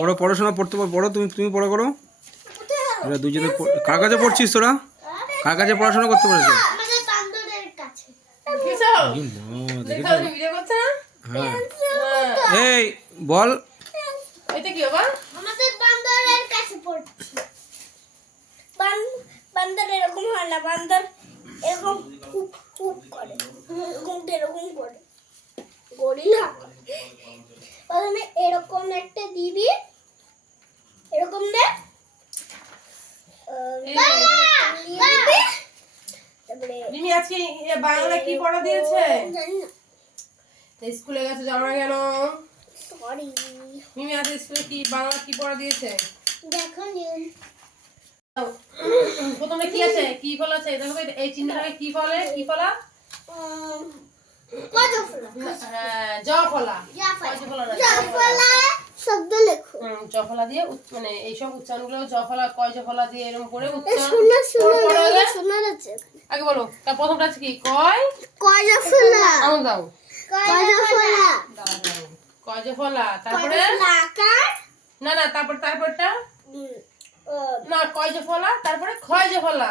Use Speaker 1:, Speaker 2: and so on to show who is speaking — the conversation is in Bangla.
Speaker 1: পড়ো পড়াশোনা পড়তে পারো পড়ো তুমি তুমি পড়ো করো। এরা দুজনে কার কাছে পড়ছিস তোরা? কার কাছে পড়াশোনা করতে পারছ
Speaker 2: আমাদের বান্দরের কাছে।
Speaker 3: দেখেছ? দেখো তুমি ভিডিও করছ? না
Speaker 1: হ্যাঁ
Speaker 3: হ্যাঁ।
Speaker 1: এই বল।
Speaker 3: এটা কি বাবা?
Speaker 2: আমাদের বান্দরের কাছে পড়ছি। বান্দর এরকম হয় না বান্দর এরকম খুব খুব করে। এরকম এরকম করে। গরিলা। প্রথমে এরকম একটা দিবি। এরকম দে
Speaker 3: মিমি আজকে বাংলা কি পড়া দিয়েছে? স্কুলে গেছে কেন?
Speaker 2: সরি
Speaker 3: মিমি আজ স্কুলে কি বাংলা কি পড়া দিয়েছে?
Speaker 2: দেখো
Speaker 3: প্রথমে কি আছে? কি ফল আছে? দেখো এই চিহ্নটাকে কি ফলে? কি ফলা?
Speaker 2: জাফলা। শব্দ লেখো।
Speaker 3: হুম, জ ফলা দিয়ে মানে এইসব উচ্চারণগুলো জ ফলা কয় জ ফলা দিয়ে এরকম করে উচ্চারণ
Speaker 2: শোনা শোনা
Speaker 3: পড়- পড় হলে-
Speaker 2: শোনা যাচ্ছে
Speaker 3: আগে বলো তার প্রথমটা আছে কি? কয়?
Speaker 2: কয় জাফলা?
Speaker 3: আমল দাও।
Speaker 2: কয় জাফলা?
Speaker 3: দাও, দাও। কয় জ তারপরে? না না তারপর তারপরটা? না কয় ফলা তারপরে ক্ষয় জ ফলা